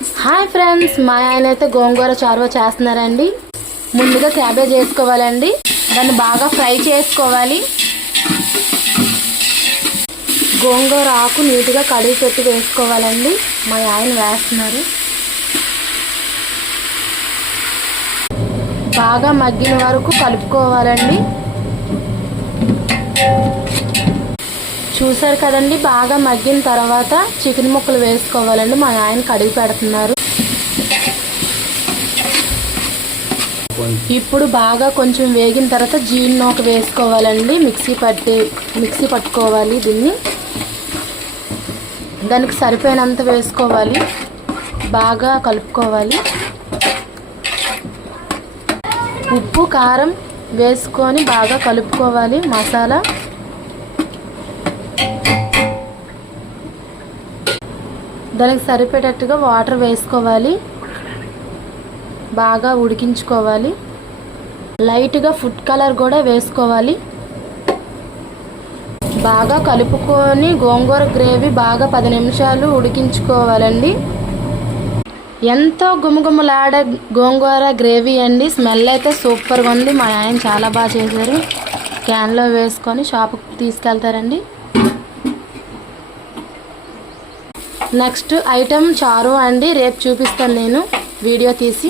Hi friends, మా ఆయన అయితే గోంగూర చారువ చేస్తున్నారండి. ముందుగా క్యాబేజ్ వేసుకోవాలండి. దాన్ని బాగా ఫ్రై చేసుకోవాలి. గోంగూర ఆకు నీట్గా కడిగి పెట్టి వేసుకోవాలండి. మా ఆయన వేస్తున్నారు. బాగా మగ్గిన వరకు కలుపుకోవాలండి. చూసారు కదండి, బాగా మగ్గిన తర్వాత చికెన్ ముక్కలు వేసుకోవాలండి. మా ఆయన కడిగి పెడుతున్నారు. ఇప్పుడు బాగా కొంచెం వేగిన తర్వాత జీడినోక వేసుకోవాలండి. మిక్సీ పట్టుకోవాలి. దీన్ని దానికి సరిపోయినంత వేసుకోవాలి. బాగా కలుపుకోవాలి. ఉప్పు కారం వేసుకొని బాగా కలుపుకోవాలి. మసాలా దానికి సరిపడేటట్టుగా వాటర్ వేసుకోవాలి. బాగా ఉడికించుకోవాలి. లైట్గా ఫుడ్ కలర్ కూడా వేసుకోవాలి. బాగా కలుపుకొని గోంగూర గ్రేవీ బాగా 10 నిమిషాలు ఉడికించుకోవాలండి. ఎంతో గుమగుమలాడే గోంగూర గ్రేవీ అండి. స్మెల్ అయితే సూపర్గా ఉంది. మా ఆయన చాలా బాగా చేశారు. క్యాన్లో వేసుకొని షాపుకి తీసుకెళ్తారండి. నెక్స్ట్ ఐటెం చారు అండి. రేపు చూపిస్తాను నేను వీడియో తీసి.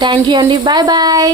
థ్యాంక్ యూ అండి. Bye bye.